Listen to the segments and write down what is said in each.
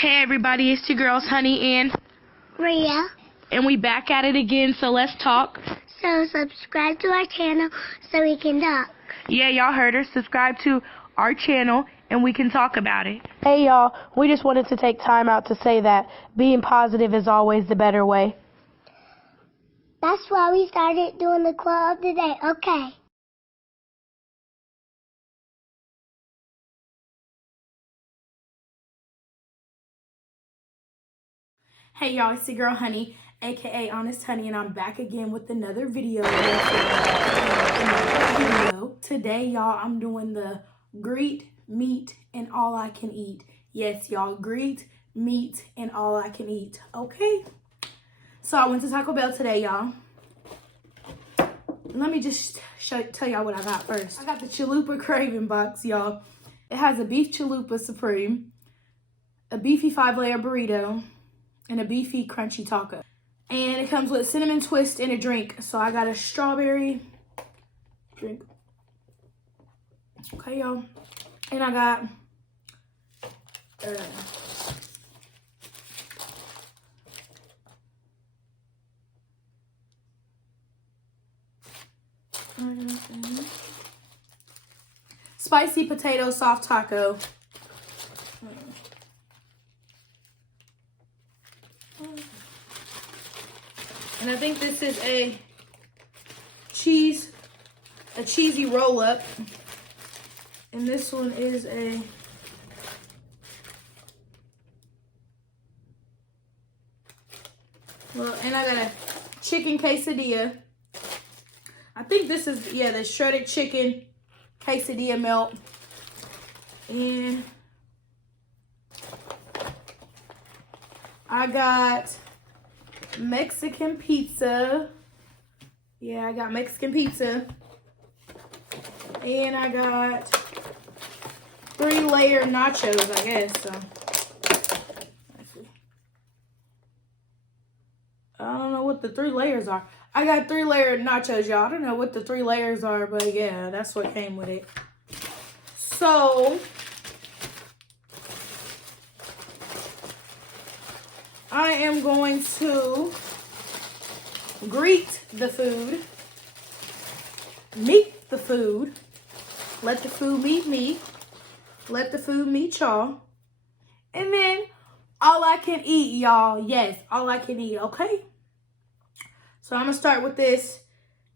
Hey everybody, it's your girls Honey and Rhea. And we back at it again, so let's talk. So subscribe to our channel so we can talk. Yeah, y'all heard her. Subscribe to our channel and we can talk about it. Hey y'all, we just wanted to take time out to say that being positive is always the better way. That's why we started doing the quote of the day. Okay. Hey y'all, it's your girl Honey, aka Honest Honey, and I'm back again with another video. Today, y'all, I'm doing the greet, meet, and all I can eat. Yes, y'all, greet, meet, and all I can eat. Okay. So I went to Taco Bell today, y'all. Let me just tell y'all what I got first. I got the Chalupa Craving Box, y'all. It has a beef Chalupa Supreme, a beefy 5-layer burrito, and a beefy crunchy taco. And it comes with cinnamon twist and a drink. So I got a strawberry drink. Okay, y'all. And I got spicy potato soft taco. And I think this is a cheesy roll up. And this one is and I got a chicken quesadilla. I think this is, the shredded chicken quesadilla melt. And I got Mexican pizza. Yeah, I got Mexican pizza. And I got 3-layer nachos, I guess. So let's see. I don't know what the 3 layers are. I got 3-layer nachos, y'all. I don't know what the 3 layers are, but yeah, that's what came with it. So I am going to greet the food, meet the food, let the food meet me, let the food meet y'all, and then all I can eat, y'all. Yes, all I can eat, okay? So I'm going to start with this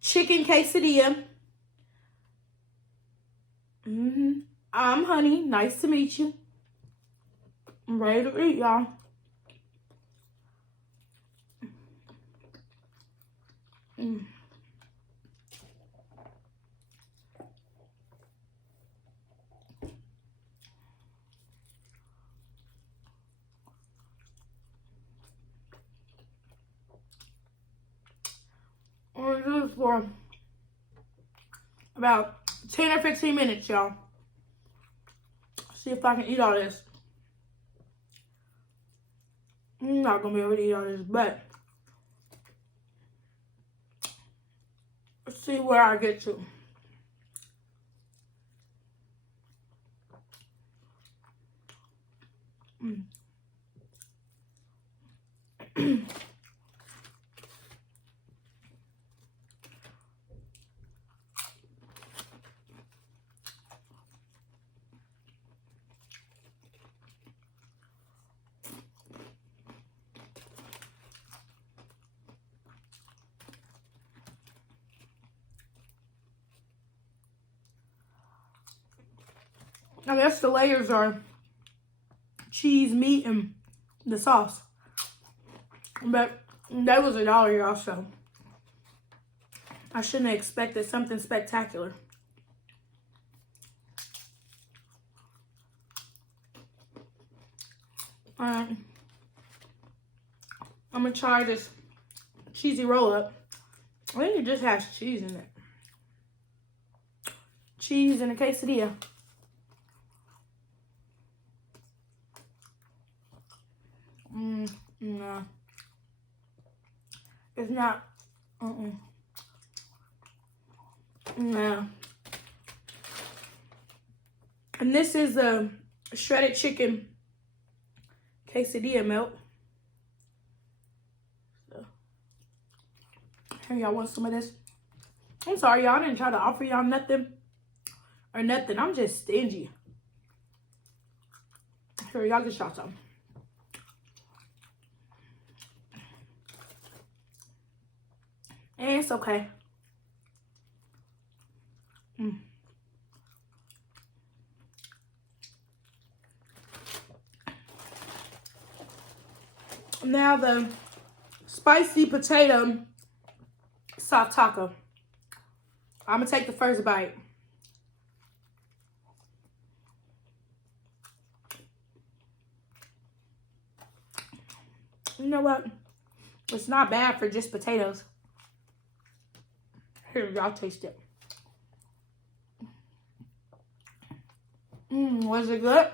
chicken quesadilla. I'm Honey. Nice to meet you. I'm ready to eat, y'all. I'm going to do this for about 10 or 15 minutes, y'all. See if I can eat all this. I'm not going to be able to eat all this, but let's see where I get to. I guess the layers are cheese, meat, and the sauce. But that was $1, y'all, so I shouldn't have expected something spectacular. Alright. I'm going to try this cheesy roll-up. I think it just has cheese in it. Cheese and a quesadilla. No. It's not. No. And this is a shredded chicken quesadilla melt. So, here, y'all want some of this? I'm sorry, y'all. I didn't try to offer y'all nothing or nothing. I'm just stingy. Here, y'all get y'all some. And it's okay. Now the spicy potato soft taco. I'm gonna take the first bite. You know what? It's not bad for just potatoes. Here, y'all taste it. Was it good?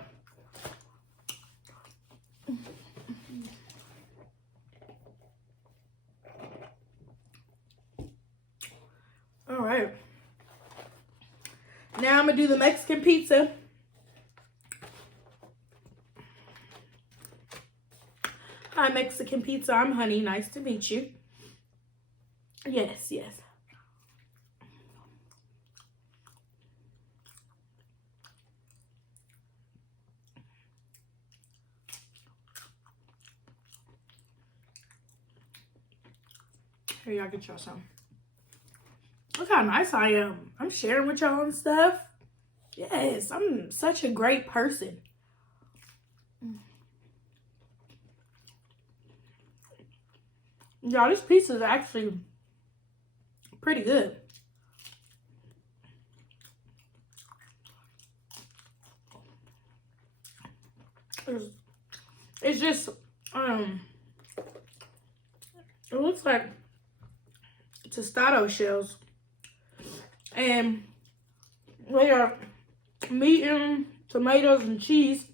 All right. Now I'm gonna do the Mexican pizza. Hi, Mexican pizza. I'm Honey. Nice to meet you. Yes, yes. Here, y'all get y'all some. Look how nice I am. I'm sharing with y'all and stuff. Yes, I'm such a great person. Y'all, this pizza is actually pretty good. It's just, it looks like tostado shells. And they are meat and tomatoes and cheese.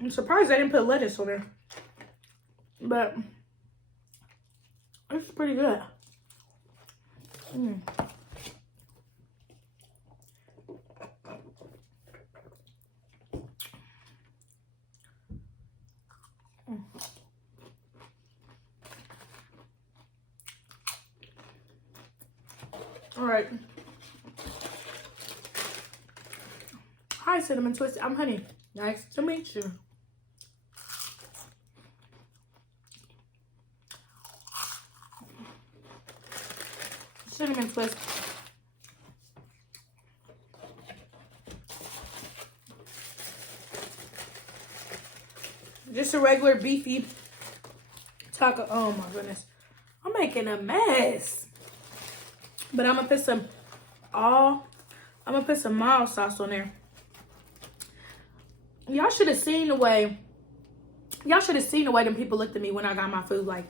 I'm surprised they didn't put lettuce on there. But it's pretty good. All right. Hi, Cinnamon Twist. I'm Honey. Nice to meet you. Cinnamon Twist. Just a regular beefy taco. Oh my goodness. I'm making a mess. But I'm gonna put some mild sauce on there. Y'all should have seen the way them people looked at me when I got my food. Like,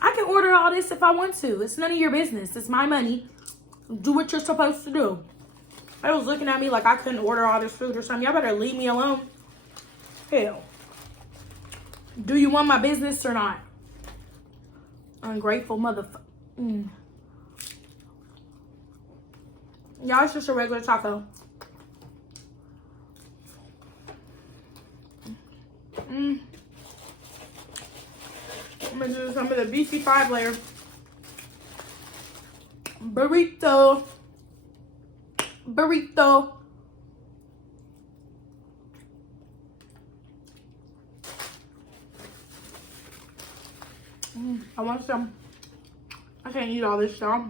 I can order all this if I want to. It's none of your business. It's my money. Do what you're supposed to do. They was looking at me like I couldn't order all this food or something. Y'all better leave me alone. Hell. Do you want my business or not? Ungrateful motherfucker. Y'all, it's just a regular taco. I'm gonna do some of the beefy 5-layer burrito. I want some. I can't eat all this, y'all.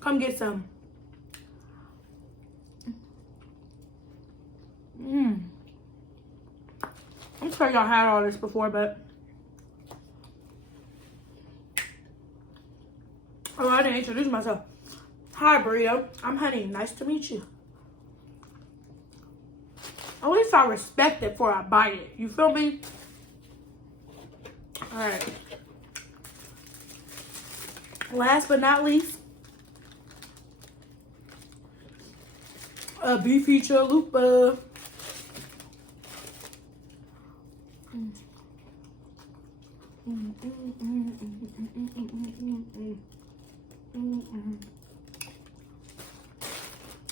Come get some. I'm sure y'all had all this before, but oh, I didn't introduce myself. Hi, Burrito. I'm Honey. Nice to meet you. At least I respect it before I bite it. You feel me? All right. Last but not least, a beefy chalupa.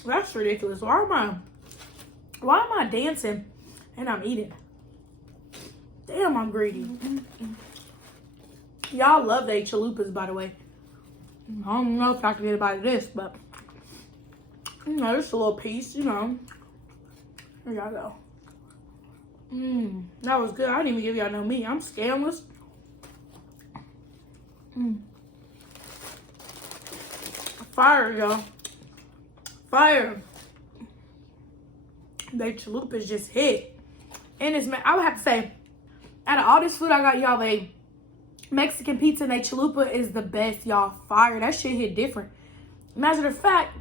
That's ridiculous. Why am I dancing And I'm eating. Damn, I'm greedy. Y'all love they chalupas, by the way. I don't know if I can get anybody this, but you know, just a little piece, you know. Here y'all go. That was good. I didn't even give y'all no meat. I'm scamless. Fire, y'all. Fire. They chalupas just hit. And it's, I would have to say, out of all this food I got y'all, they Mexican pizza and they chalupa is the best, y'all. Fire. That shit hit different. Matter of fact,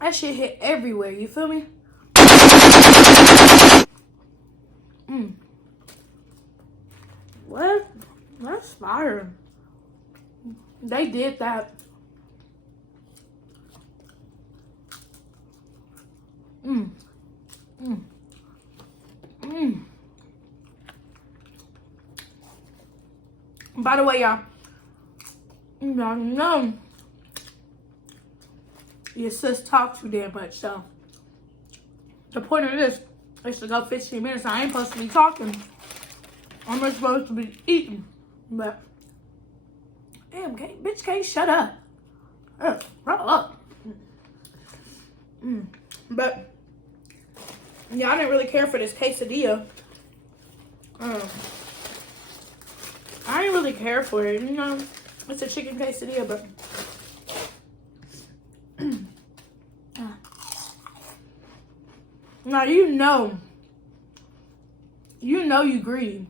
that shit hit everywhere. You feel me? What? That's fire. They did that. By the way, y'all know your sis talk too damn much, so the point of this is to go 15 minutes. I ain't supposed to be talking. I'm not supposed to be eating, but damn, bitch can't shut up. Roll up. But yeah, I didn't really care for this quesadilla. I didn't really care for it, you know. It's a chicken quesadilla, but now you know you greedy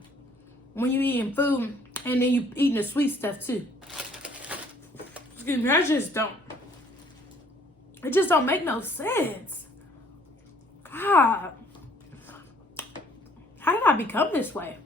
when you eating food and then you eating the sweet stuff too. Excuse me, it just don't make no sense. God, how did I become this way?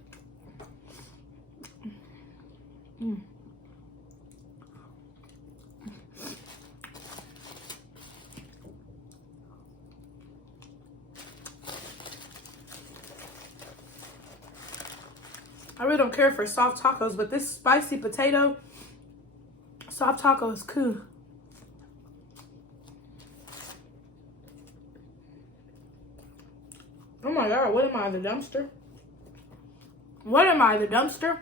I really don't care for soft tacos, but this spicy potato soft taco is cool. Oh my God, what am I, the dumpster? What am I, the dumpster?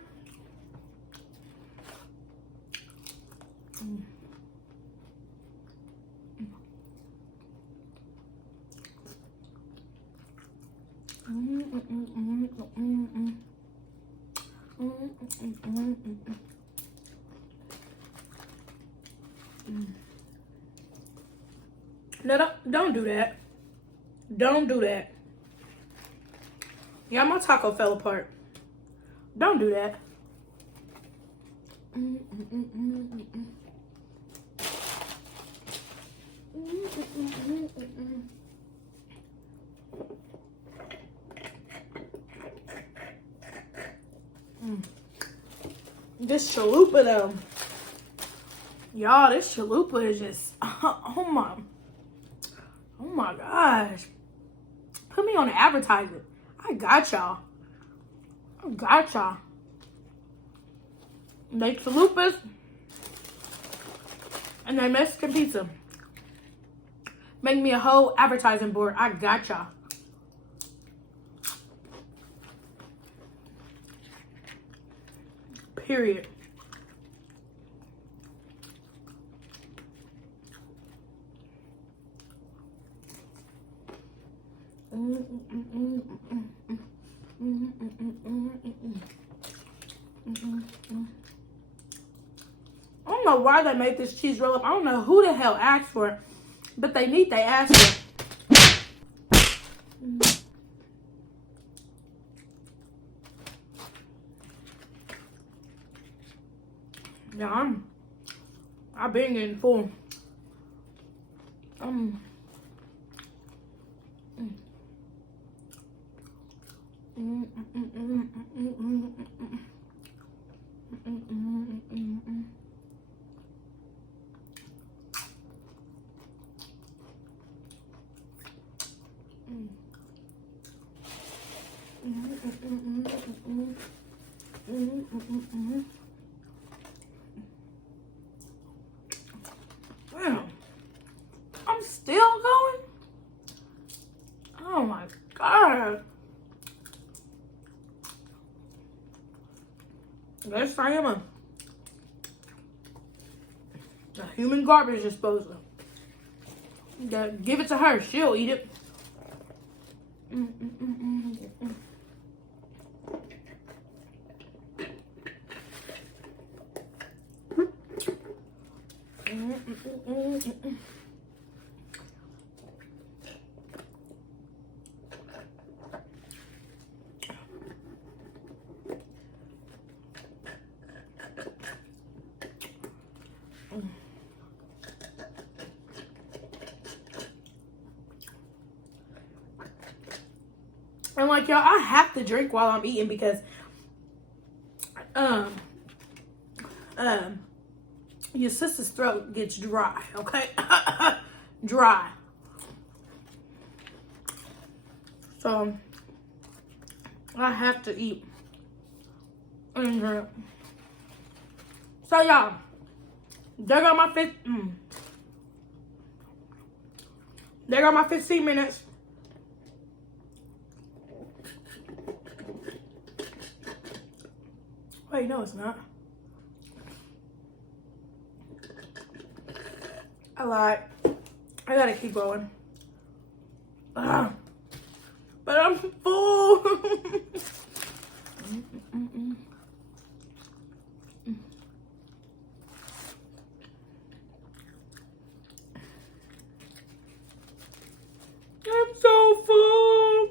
No, don't do that. Don't do that. Yeah, my taco fell apart. Don't do that. This chalupa though, y'all, this chalupa is just, oh my gosh. Put me on the advertisement. I got y'all. They chalupas and they Mexican pizza. Make me a whole advertising board. I got y'all. Period. I don't know why they made this cheese roll up. I don't know who the hell asked for it, but they asked for it. Yeah, I've been getting full. Wow. I'm still going? Oh my God. Yes, I am a human garbage disposal. Give it to her. She'll eat it. And like, y'all, I have to drink while I'm eating because your sister's throat gets dry, okay? Dry. So I have to eat and drink. So y'all, there go my 15 minutes. Wait, no, it's not. I lied. I gotta keep going. But I'm full. I'm so full.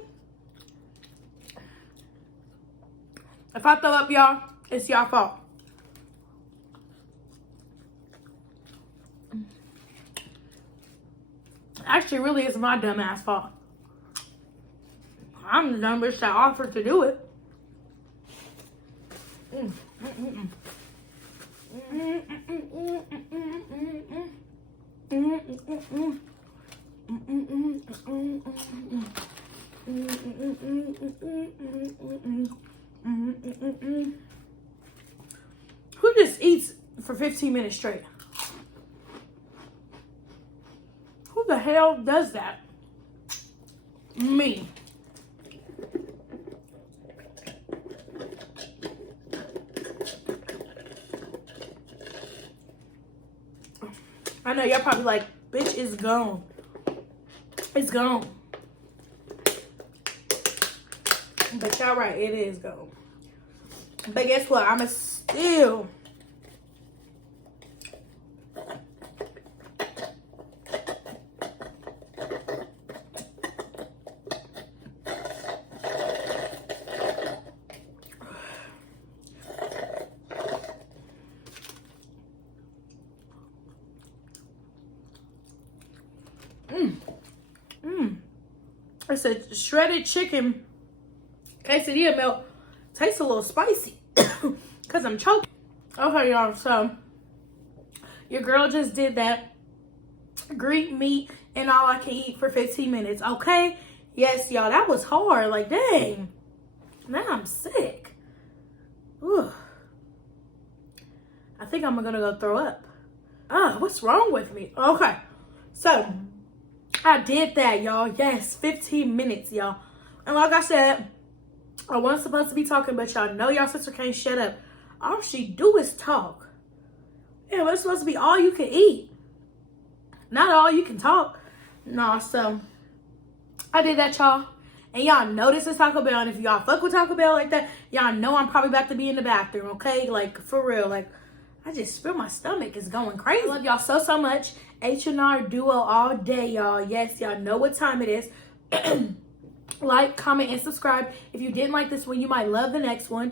If I throw up, y'all, it's y'all fault. Actually, really, it's my dumb ass fault. I'm the dumb bitch that offered to do it. Who just eats for 15 minutes straight? Who the hell does that? Me. I know y'all probably like, bitch, it's gone. It's gone. But y'all right, it is gone. But guess what? I'ma still It's a shredded chicken quesadilla milk. Tastes a little spicy because I'm choking. Okay, y'all, so your girl just did that Greek meat and all I can eat for 15 minutes, okay? Yes, y'all, that was hard. Like, dang. Now I'm sick. Ugh. I think I'm gonna go throw up. What's wrong with me? Okay, so I did that, y'all. Yes, 15 minutes, y'all. And like I said, I wasn't supposed to be talking, but y'all know y'all sister can't shut up. All she do is talk. Yeah, it's supposed to be all you can eat. Not all you can talk. No, so I did that, y'all. And y'all know this is Taco Bell. And if y'all fuck with Taco Bell like that, y'all know I'm probably about to be in the bathroom, okay? Like, for real. Like, I just feel my stomach is going crazy. I love y'all so, so much. H&R Duo all day, y'all. Yes, y'all know what time it is. Like, comment, and subscribe. If you didn't like this one, you might love the next one.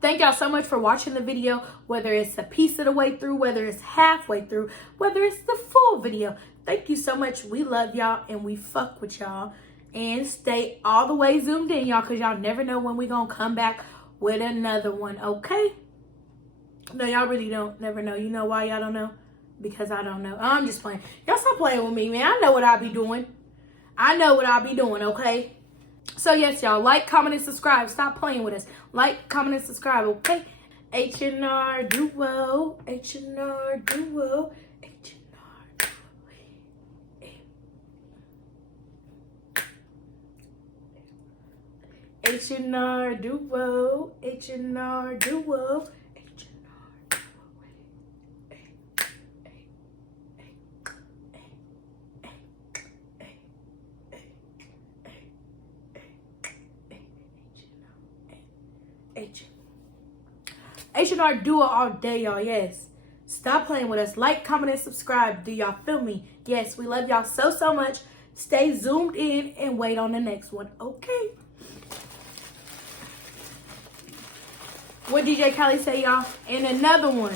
Thank y'all so much for watching the video, whether it's a piece of the way through, whether it's halfway through, whether it's the full video. Thank you so much. We love y'all and we fuck with y'all. And stay all the way zoomed in, y'all, because y'all never know when we gonna come back with another one, okay? No, y'all really don't never know. You know why y'all don't know? Because I don't know. I'm just playing. Y'all stop playing with me, man. I know what I be doing. I know what I be doing, okay? So, yes, y'all. Like, comment, and subscribe. Stop playing with us. Like, comment, and subscribe, okay? H&R Duo. H&R Duo. H&R Duo. H&R Duo. H&R Duo. H&R Duo all day, y'all. Yes. Stop playing with us. Like, comment, and subscribe. Do y'all feel me? Yes, we love y'all so, so much. Stay zoomed in and wait on the next one. Okay. What DJ Khaled say, y'all? And another one.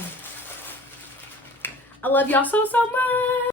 I love y'all so, so much.